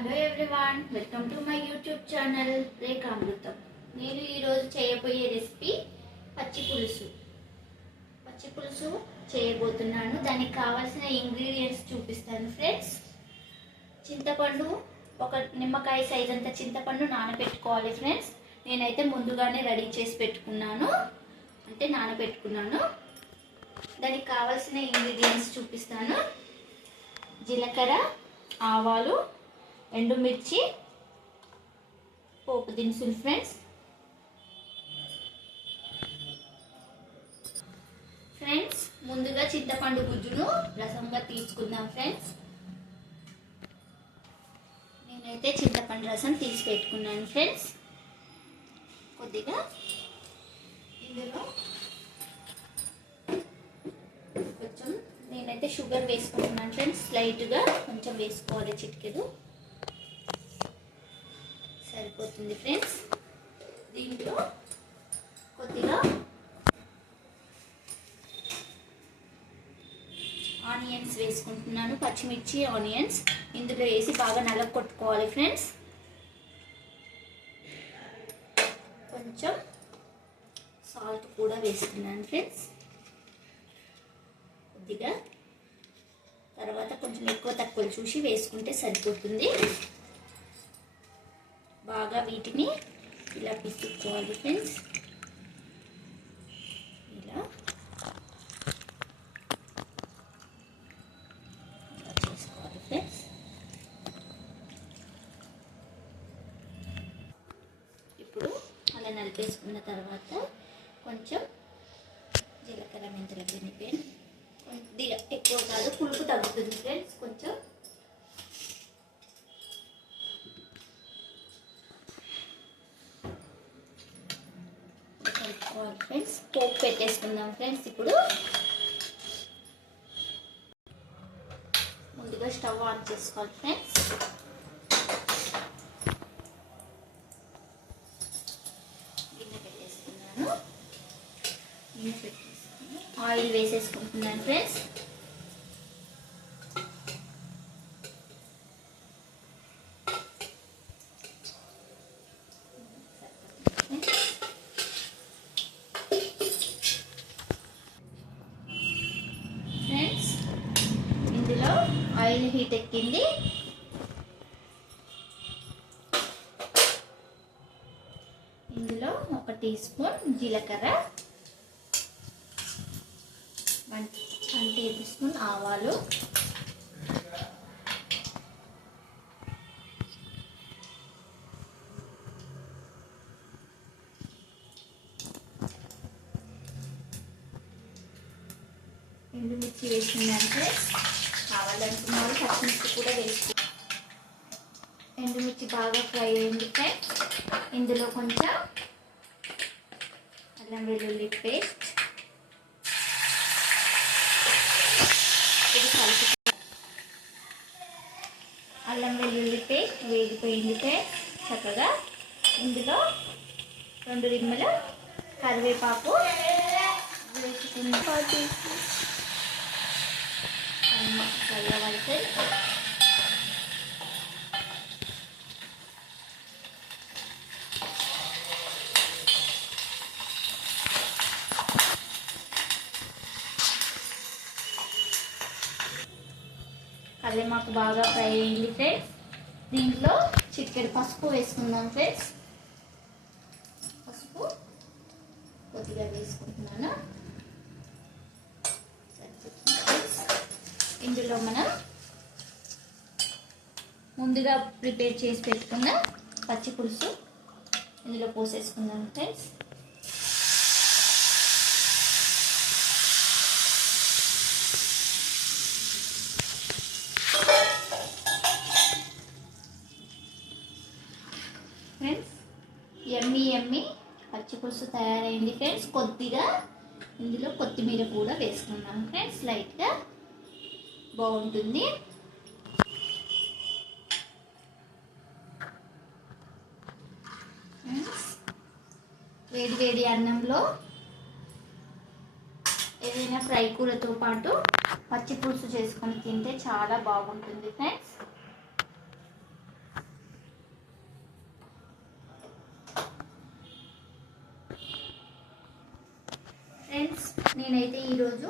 Hello everyone, welcome to my YouTube channel Rekhamrutham. నేను ఈరోజు చేయబోయే రెసిపీ పచ్చి పులుసు చేయబోతున్నాను. దానికి కావాల్సిన ఇంగ్రీడియంట్స్ చూపిస్తాను ఫ్రెండ్స్. చింతపండు, ఒక నిమ్మకాయ సైజ్ అంత చింతపండు నానబెట్టుకోవాలి ఫ్రెండ్స్. నేనైతే ముందుగానే రెడీ చేసి నానబెట్టుకున్నాను. దానికి కావాల్సిన ఇంగ్రీడియంట్స్ చూపిస్తాను. జీలకర్ర, ఆవాలు, ఎండుమిర్చి, పోపు దినుసులు ఫ్రెండ్స్. ముందుగా చింతపండు గుజ్జును రసంగా తీసుకుందాం ఫ్రెండ్స్. నేనైతే చింతపండు రసం తీసి పెట్టుకున్నాను ఫ్రెండ్స్. కొద్దిగా ఇందులో కొంచెం నేనైతే షుగర్ వేసుకుంటున్నాను ఫ్రెండ్స్. లైట్గా కొంచెం వేసుకోవాలి, చిటికెడు సరిపోతుంది ఫ్రెండ్స్. దీంట్లో కొద్దిగా ఆనియన్స్ వేసుకుంటున్నాను, పచ్చిమిర్చి ఆనియన్స్ ఇందులో వేసి బాగా నలగొట్టుకోవాలి ఫ్రెండ్స్. కొంచెం సాల్ట్ కూడా వేసుకున్నాను ఫ్రెండ్స్ కొద్దిగా. తర్వాత కొంచెం ఎక్కువ తక్కువ చూసి వేసుకుంటే సరిపోతుంది. బాగా వీటిని ఇలా పిసుక్కోవాలి ఫ్రెండ్స్. ఇలా చేసుకోవాలి ఫ్రెండ్స్. ఇప్పుడు అలా నలిపేసుకున్న తర్వాత కొంచెం జీలకర్ర, మెంతుల గిన్నె కొద్దిగా ఎక్కువ కాదు, పులుపు తగ్గుతుంది ఫ్రెండ్స్. కొంచెం ఫ్రెండ్స్ పోపు పెట్టేసుకుందాం ఫ్రెండ్స్. ఇప్పుడు ముందుగా స్టవ్ ఆన్ చేసుకోవాలి ఫ్రెండ్స్. గిన్నె పెట్టేసుకున్నాను. ఆయిల్ వేసేసుకుంటున్నాను ఫ్రెండ్స్. ఇందులో ఆయిల్ హీట్ ఎక్కింది. ఇందులో 1 టీ స్పూన్ జీలకర్ర, 1 టేబుల్ స్పూన్ ఆవాలు, ఎండుమిర్చి వేసుకున్నాను ఫ్రెండ్స్. కావాలనుకున్న వాళ్ళు పచ్చిమిర్చి కూడా వేసుకున్నాను. ఎండుమిర్చి బాగా ఫ్రై అయింది ఫ్రెండ్స్. ఇందులో కొంచెం అల్లం వెల్లుల్లి పేస్ట్, ఇది కలిపి అల్లం వెల్లుల్లి పేస్ట్ వేగిపోయింది ఫ్రెండ్స్ చక్కగా. ఇందులో 2 రిమ్మల కరివేపాకు వేసుకుని ఫ్రై అవ్వాలి ఫ్రెండ్స్. కల్లేమాకు బాగా ఫ్రై అయింది ఫ్రెండ్స్. దీంట్లో చిటికెడు పసుపు వేసుకుందాం ఫ్రెండ్స్. పసుపు కొద్దిగా వేసుకుంటున్నాను. ఇందులో మనం ముందుగా ప్రిపేర్ చేసి పెట్టుకున్న పచ్చి పులుసు ఇందులో పోసేసుకుందాం ఫ్రెండ్స్. ఫ్రెండ్స్ యమ్మీ పచ్చి పులుసు తయారైంది ఫ్రెండ్స్. కొద్దిగా ఇందులో కొత్తిమీర కూడా వేసుకున్నాం ఫ్రెండ్స్. లైట్గా బాగుంటుంది. వేడి అన్నంలో ఏదైనా ఫ్రై కూరతో పాటు పచ్చి పులుసు చేసుకొని తింటే చాలా బాగుంటుంది ఫ్రెండ్స్. ఫ్రెండ్స్, నేనైతే ఈరోజు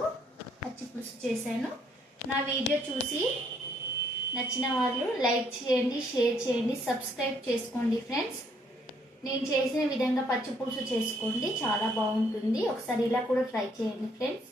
పచ్చి పులుసు చేశాను. నా వీడియో చూసి నచ్చిన వాళ్ళు లైక్ చేయండి, షేర్ చేయండి, సబ్స్క్రైబ్ చేసుకోండి ఫ్రెండ్స్. నేను చేసిన విధంగా పచ్చి పులుసు చేసుకోండి, చాలా బాగుంటుంది. ఒకసారి ఇలా కూడా ట్రై చేయండి ఫ్రెండ్స్.